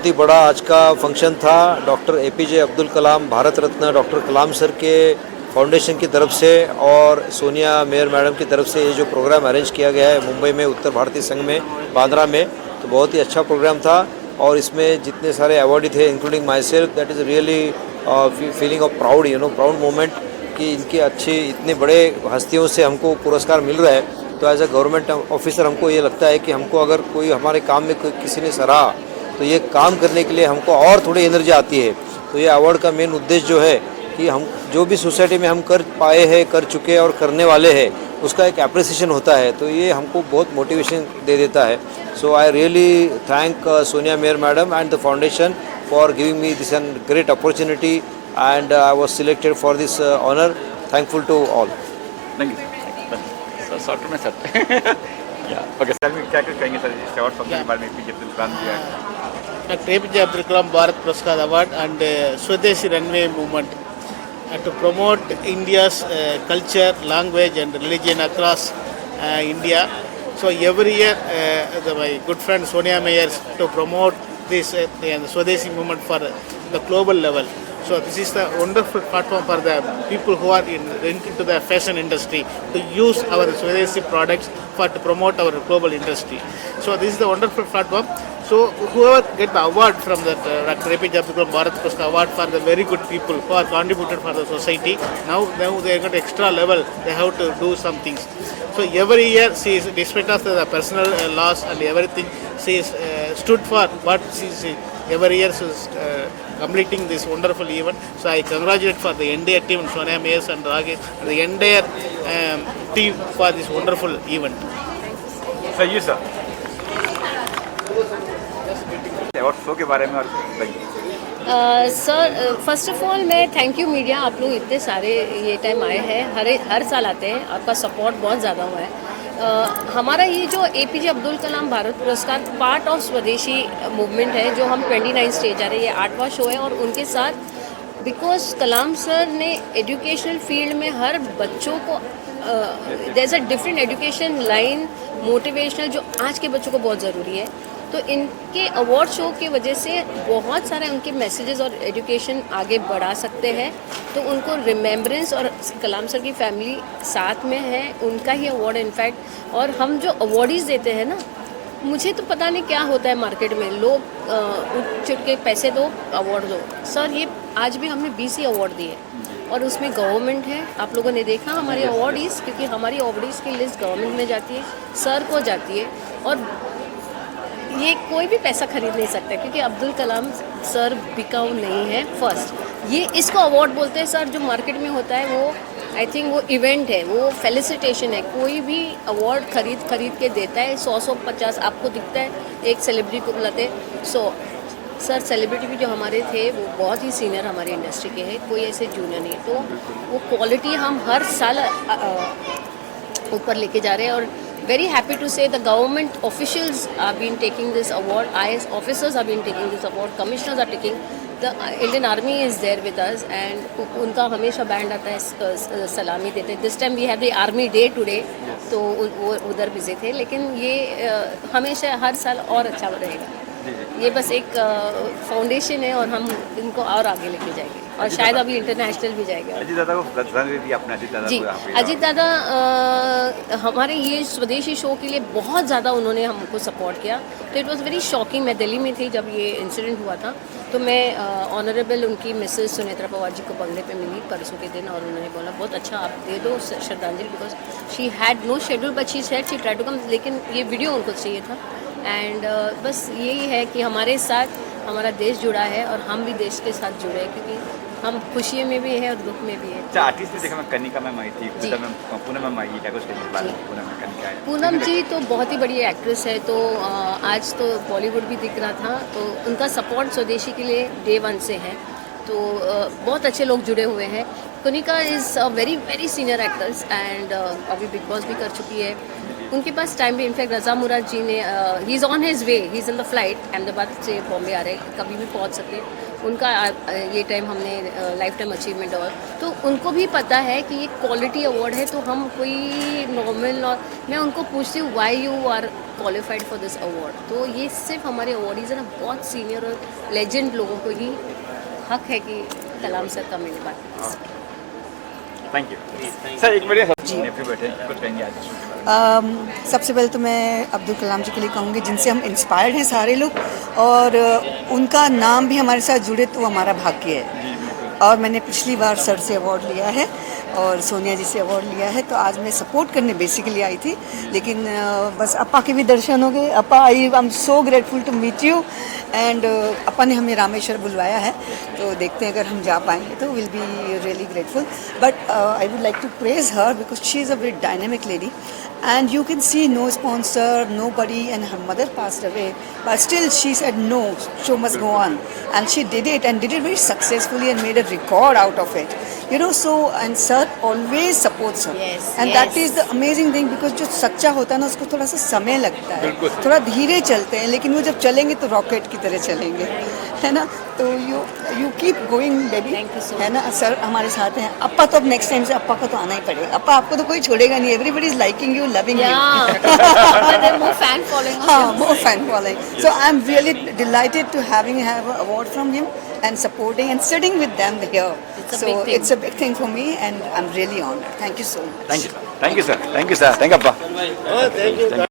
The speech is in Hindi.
बहुत ही बड़ा आज का फंक्शन था। Doctor APJ Abdul Kalam Bharat Ratna doctor कलाम सर के फाउंडेशन की तरफ से और सोनिया मेयर मैडम की तरफ से ये जो प्रोग्राम अरेंज किया गया है मुंबई में उत्तर भारतीय संघ में बांद्रा में, तो बहुत ही अच्छा प्रोग्राम था। और इसमें जितने सारे अवार्डी थे including my self, that is really feeling of proud, proud moment कि इनके अच्छे इतने बड़े हस्तियों से हमको पुरस्कार मिल रहा है। तो एज अ गवर्नमेंट ऑफिसर हमको ये लगता है कि हमको अगर कोई हमारे काम में किसी ने सराहा तो ये काम करने के लिए हमको और थोड़ी एनर्जी आती है। तो ये अवार्ड का मेन उद्देश्य जो है कि हम जो भी सोसाइटी में हम कर पाए हैं, कर चुके और करने वाले हैं, उसका एक एप्रिसिएशन होता है, तो ये हमको बहुत मोटिवेशन दे देता है। So I really thank Sonia Mayer madam and the foundation for giving me this an great opportunity and I was selected for this honour. Thankful to all. Thank you sir. Short में सर या ओके सर, क्या कहेंगे सर इस अवार्ड फंक्शन के बारे में? APJ Abdul Kalam ji Dr. APJ Abdul Kalam Bharat Puraskar Award and Swadeshi Runway movement to promote India's culture, language and religion across India. So every year my good friend Sonia Meyer to promote this Swadeshi movement for the global level. So this is the wonderful platform for the people who are into the fashion industry to use our Swadeshi products to promote our global industry. So this is the wonderful platform. So whoever get the award from the Dr. APJ Abdul Kalam Bharat Puraskar Award for the very good people who are contributed for the society, now they got extra level, they have to do some things. So every year she is, despite of the personal loss and everything, she is stood for what she is. Every year she is completing this wonderful event. So I congratulate for the entire team, Sonia Mayers and Ragesh, and the entire team for this wonderful event. Sir you sir award show के बारे में और बताइए। सर फर्स्ट ऑफ ऑल मैं थैंक यू मीडिया, आप लोग इतने सारे ये टाइम आए हैं, हर साल आते हैं, आपका सपोर्ट बहुत ज़्यादा हुआ है। हमारा ये जो एपीजे अब्दुल कलाम भारत पुरस्कार पार्ट ऑफ स्वदेशी मूवमेंट है, जो हम 29 स्टेज आ रहे हैं, ये 8वां शो है। और उनके साथ बिकॉज कलाम सर ने एजुकेशनल फील्ड में हर बच्चों को there is a different education line motivational जो आज के बच्चों को बहुत ज़रूरी है। तो इनके अवार्ड शो की वजह से बहुत सारे उनके मैसेजेस और एजुकेशन आगे बढ़ा सकते हैं। तो उनको रिमेम्बरेंस और कलाम सर की फैमिली साथ में है, उनका ही अवार्ड इनफैक्ट। और हम जो अवार्डीज़ देते हैं ना, मुझे तो पता नहीं क्या होता है मार्केट में, लोग उठ चुट के पैसे दो अवार्ड दो। सर ये आज भी हमने BC अवार्ड दिए और उसमें गवर्नमेंट है, आप लोगों ने देखा हमारे अवार्डीज़, क्योंकि हमारी अवार्डीज़ की लिस्ट गवर्नमेंट में जाती है, सर को जाती है। और ये कोई भी पैसा खरीद नहीं सकता, क्योंकि अब्दुल कलाम सर बिकाऊ नहीं है। फर्स्ट ये इसको अवार्ड बोलते हैं सर, जो मार्केट में होता है वो आई थिंक वो इवेंट है, वो फेलिसिटेशन है। कोई भी अवार्ड खरीद के देता है, 100-150 आपको दिखता है, एक सेलिब्रिटी को बुलाते हैं। सर सेलिब्रिटी भी जो हमारे थे वो बहुत ही सीनियर हमारी इंडस्ट्री के हैं, कोई ऐसे जूनियर नहीं है। तो वो क्वालिटी हम हर साल ऊपर लेके जा रहे हैं। और very happy to say the government officials have been taking this award, IAS officers have been taking this award, commissioners are taking, the Indian Army is there with us and उनका हमेशा बैंड आता है, सलामी देते हैं। This time we have the Army Day today, तो वो उधर बिजी थे, लेकिन ये हमेशा हर साल और अच्छा रहेगा। ये बस एक फाउंडेशन है और हम इनको और आगे लेके जाएंगे और शायद अभी इंटरनेशनल भी जाएगा। अजीत दादा को श्रद्धांजलि दी आपने? जी, अजीत दादा हमारे ये स्वदेशी शो के लिए बहुत ज़्यादा उन्होंने हमको सपोर्ट किया। तो इट वाज वेरी शॉकिंग। मैं दिल्ली में थी जब ये इंसिडेंट हुआ था, तो मैं ऑनरेबल उनकी मिसेस सुनेत्रा पवार जी को बंगले पे मिली परसों के दिन, और उन्होंने बोला बहुत अच्छा आप दे दो श्रद्धांजलि, because she had no schedule but she said she try to come, लेकिन ये वीडियो उनको चाहिए था। एंड बस यही है कि हमारे साथ हमारा देश जुड़ा है और हम भी देश के साथ जुड़े हैं, क्योंकि हम खुशी में भी है और दुख में भी है। अच्छा, आर्टिस्ट भी देखा मैं, कनिका मैम आई थी, पूनम मैम आई, क्या कुछ कहने के बारे में? पूनम कनिका है, पूनम जी तो बहुत ही बड़ी एक्ट्रेस है, तो आज तो बॉलीवुड भी दिख रहा था, तो उनका सपोर्ट स्वदेशी के लिए डे 1 से है। तो बहुत अच्छे लोग जुड़े हुए हैं। Kanika is a very very senior actress and अभी बिग बॉस भी कर चुकी है। उनके पास टाइम भी, इनफैक्ट रज़ा मुराद जी ने, he is on his way, he is in the flight Ahmedabad से बॉम्बे आ रहे हैं, कभी भी पहुंच सकते हैं। उनका ये टाइम हमने लाइफ टाइम अचीवमेंट अवार्ड, तो उनको भी पता है कि ये क्वालिटी अवार्ड है, तो हम कोई नॉर्मल, और मैं उनको पूछती हूँ why you are qualified for this award. तो ये सिर्फ हमारे अवार्डीज़ है ना, बहुत सीनियर और लेजेंड लोगों को ही हक है कि कलाम सर का मेरे बात। Thank you sir. एक मिनट नेफ्यू बैठे कुछ कहेंगे आज शूट के बारे में? सबसे पहले तो मैं अब्दुल कलाम जी के लिए कहूँगी, जिनसे हम इंस्पायर्ड हैं सारे लोग, और उनका नाम भी हमारे साथ जुड़े तो हमारा भाग्य है। और मैंने पिछली बार सर से अवार्ड लिया है और सोनिया जी से अवार्ड लिया है, तो आज मैं सपोर्ट करने बेसिकली आई थी, लेकिन बस अप्पा के भी दर्शन हो गए। अप्पा, I am so grateful to meet you, and अप्पा ने हमें रामेश्वर बुलवाया है, तो देखते हैं अगर हम जा पाएंगे तो will be really grateful. But I would like to praise her because she is a very dynamic lady, and you can see no sponsor, nobody, and her mother passed away, but still she said no, show must go on, and she did it and did it very successfully and made a record out of it, you know. So and sir always supports her, Yes, and yes. that is the amazing thing, because जो सच्चा होता है ना उसको थोड़ा सा समय लगता है, थोड़ा धीरे चलते हैं, लेकिन वो जब चलेंगे तो रॉकेट की तरह चलेंगे, है ना। तो you keep going baby, Thank you so है ना। सर हमारे साथ हैं। अप्पा तो अब नेक्स्ट टाइम से अप्पा को तो आना ही पड़ेगा। अप्पा आपको तो कोई छोड़ेगा नहीं, everybody is liking you, loving you. Yeah, more fan following. हाँ, more fan following. So I'm really delighted to have an award from him and supporting and sitting with them here. It's a So big thing. it's a big thing for me, and I'm really honored. Thank you so much. Thank you sir, thank you sir, thank you sir, thank you अब्बा। Oh, thank you.